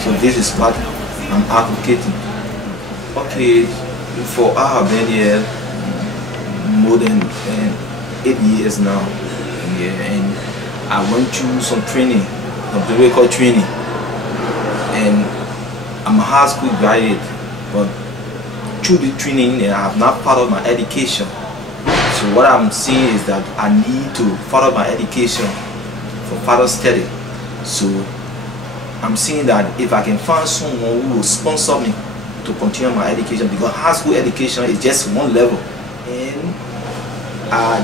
So this is what I'm advocating. Okay, for I have been here more than 8 years now. Yeah, and I went through some training, some biblical training, and I'm a high school graduate. But through the training, I have not followed my education. So what I'm saying is that I need to follow my education for further study. So I'm saying that if I can find someone who will sponsor me to continue my education, because high school education is just one level, and I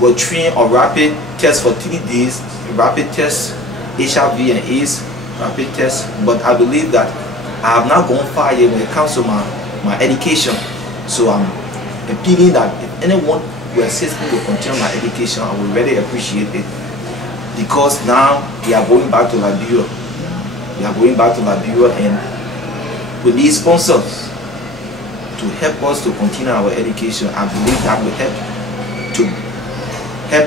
will train on rapid test for 3 days, rapid test, HIV and AIDS, rapid test. But I believe that I have not gone far yet when it comes to my education. So I'm appealing that if anyone will assist me to continue my education, I would really appreciate it. Because now we are going back to Liberia. We are going back to Liberia, and we need sponsors to help us to continue our education. I believe that will help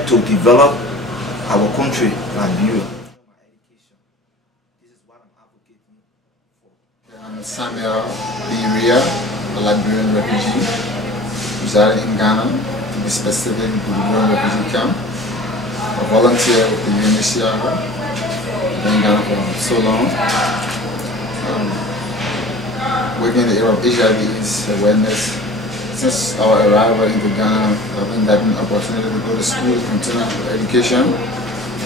to develop our country, Liberia. This is what I'm advocating for. I'm Samuel Liberia, a Liberian refugee residing in Ghana, to be specific, Buduburam Refugee Camp. A volunteer with the UNHCR. In Ghana for so long, working in the area of HIV/AIDS awareness. Since our arrival into Ghana, I've been given an opportunity to go to school, continue with education,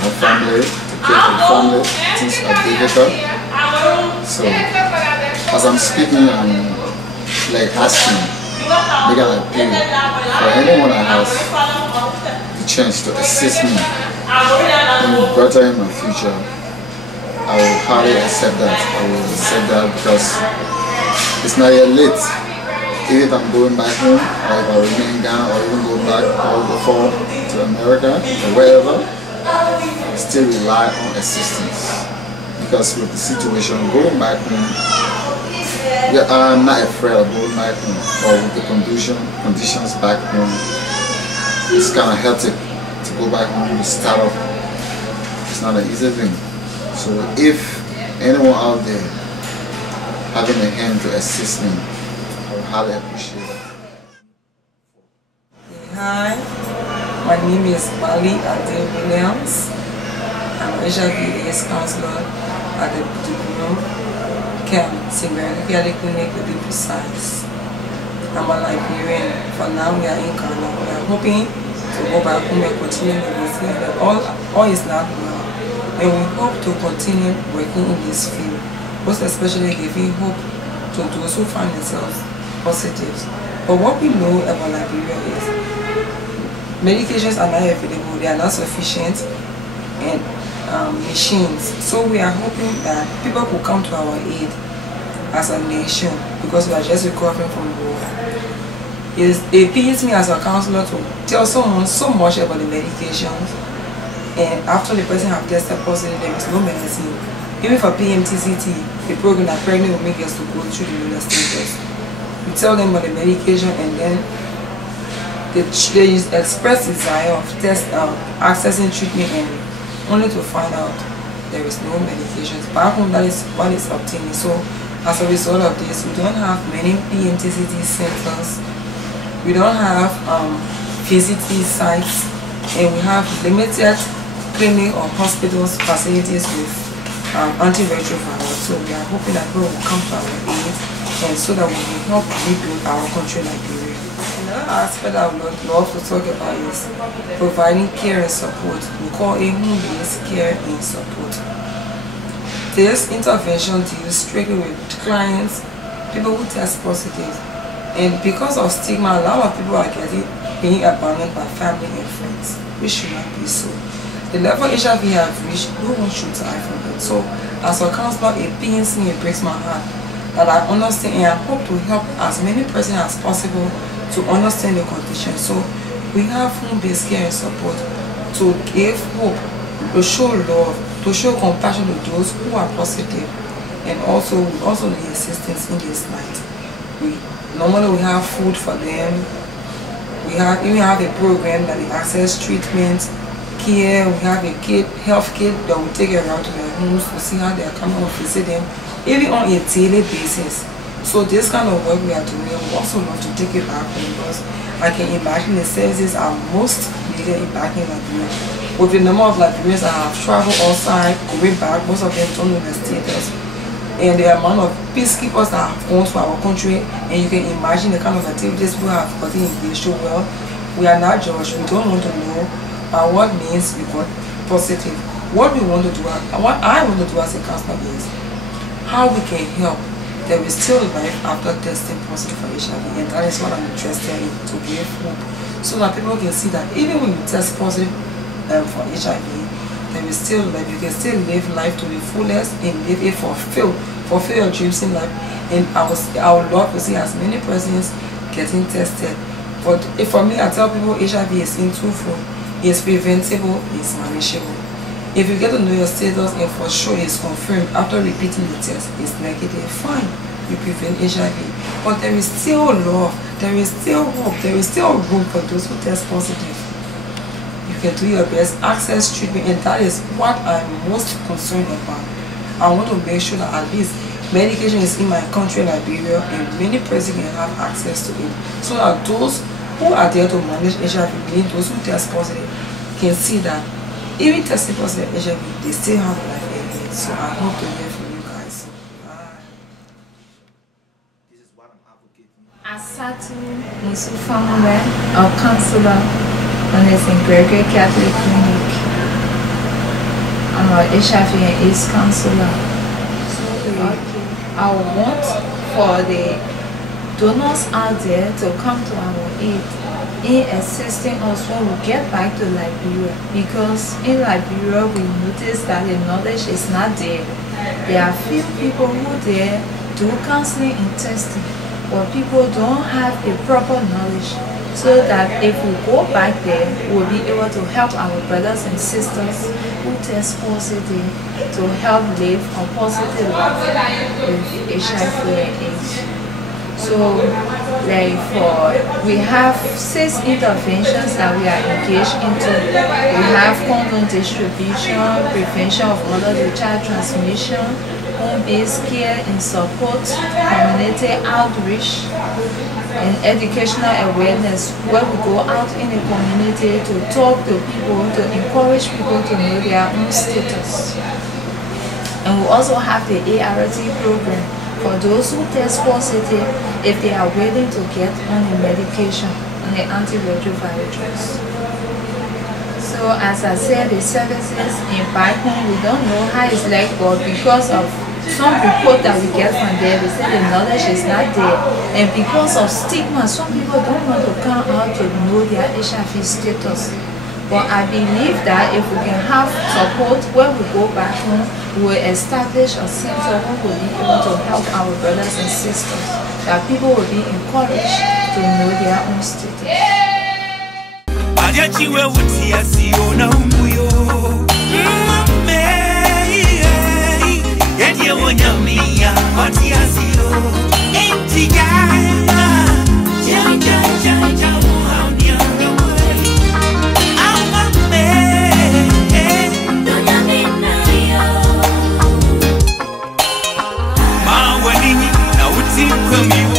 my family, to care for the family. Things are difficult. So, as I'm speaking, I'm like asking, making an appeal for anyone that has the chance to assist me in bettering my future. I will hardly accept that. I will accept that because it's not yet late. Even if I'm going back home, or if I remain in Ghana, or even go back or go forward to America or wherever, I still rely on assistance. Because with the situation going back home, I'm not afraid of going back home, or with the conditions back home. It's kind of hectic to go back home and start off. It's not an easy thing. So if anyone out there having a hand to assist me, I would highly appreciate it. Hi, my name is Williams. I'm a HIV/AIDS counselor at the Buduburam camp, Ziemba Clinic to be precise. I'm a Liberian. For now, we are in Ghana. We are hoping to go back home and continue negotiating, but all is not well. And we hope to continue working in this field, most especially giving hope to those who find themselves positives. But what we know about Liberia is medications are not available, they are not sufficient, and machines. So we are hoping that people will come to our aid as a nation, because we are just recovering from war. It pains me as a counselor to tell someone so much about the medications, and after the person have tested positive, there is no medicine. Even for PMTCT, the program that pregnant will make us to go through the lunar stages. We tell them about the medication, and then they express desire of accessing treatment, and only to find out there is no medications. Back home, that is what is obtaining. So as a result of this, we don't have many PMTCT centers. We don't have PCT sites, and we have limited clinic or hospitals facilities with antiretrovirals. So we are hoping that people will come to our aid, and so that we will help rebuild our country, Liberia. Another aspect I would love to talk about is providing care and support. We call it home-based care and support. This intervention deals strictly with clients, people who test positive. And because of stigma, a lot of people are being abandoned by family and friends, which should not be so. The level HIV have reached, no one should die from it. So as a counselor, it pains me, it breaks my heart that I understand, and I hope to help as many persons as possible to understand the condition. So we have home-based care and support to give hope, to show love, to show compassion to those who are positive, and also need assistance in this night. Normally we have food for them. We even have a program that they access treatment, care. We have a health kit that will take you around to their homes to see how they are coming to visit them, even on a daily basis. So this kind of work we are doing, we also love to take it back home, because I can imagine the services are most needed back in Liberia. With the number of Liberians that have traveled outside, going back, most of them don't know the status. And the amount of peacekeepers that have gone to our country, and you can imagine the kind of activities we have gotten engaged. Well, we are not judged. We don't want to know by what means we got positive. What we want to do, what I want to do as a counselor is how we can help. There is still life after testing positive for HIV, and that is what I'm interested in, to give hope, so that people can see that even when you test positive for HIV, there is still life. You can still live life to the fullest and live it fulfill your dreams in life. And I would love to see as many persons getting tested. But for me, I tell people HIV is in twofold. It's preventable, it's manageable. If you get to know your status and for sure it's confirmed after repeating the test, it's negative, fine, you prevent HIV. But there is still love, there is still hope, there is still room for those who test positive. You can do your best, access treatment, and that is what I'm most concerned about. I want to make sure that at least medication is in my country, Liberia, and many persons can have access to it, so that those who are there to manage HIV, meaning those who test positive, can see that even testing positive HIV, they still have life ahead. So I hope to hear from you guys. Bye. This is what I'm advocating. Asatu Musufamuwe, our counselor on the St. Gregory Catholic Clinic. I'm our HIV and AIDS counselor. I want for the donors out there to come to our aid in assisting us when we get back to Liberia, because in Liberia we notice that the knowledge is not there. There are few people who there do counseling and testing, but people don't have the proper knowledge, so that if we go back there, we'll be able to help our brothers and sisters who test positive to help live a positive life with HIV and AIDS. So, we have 6 interventions that we are engaged into. We have condom distribution, prevention of mother-to-child transmission, home-based care and support, community outreach, and educational awareness, where we go out in the community to talk to people, to encourage people to know their own status. And we also have the ART program for those who test positive if they are willing to get on the medication, on the antiretroviral drugs. So as I said, the services in back home, we don't know how it's like, but because of some report that we get from there, they say the knowledge is not there. And because of stigma, some people don't want to come out to know their HIV status. But I believe that if we can have support when we go back home, we will establish a center who will be able to help our brothers and sisters, that people will be encouraged to know their own status. From you.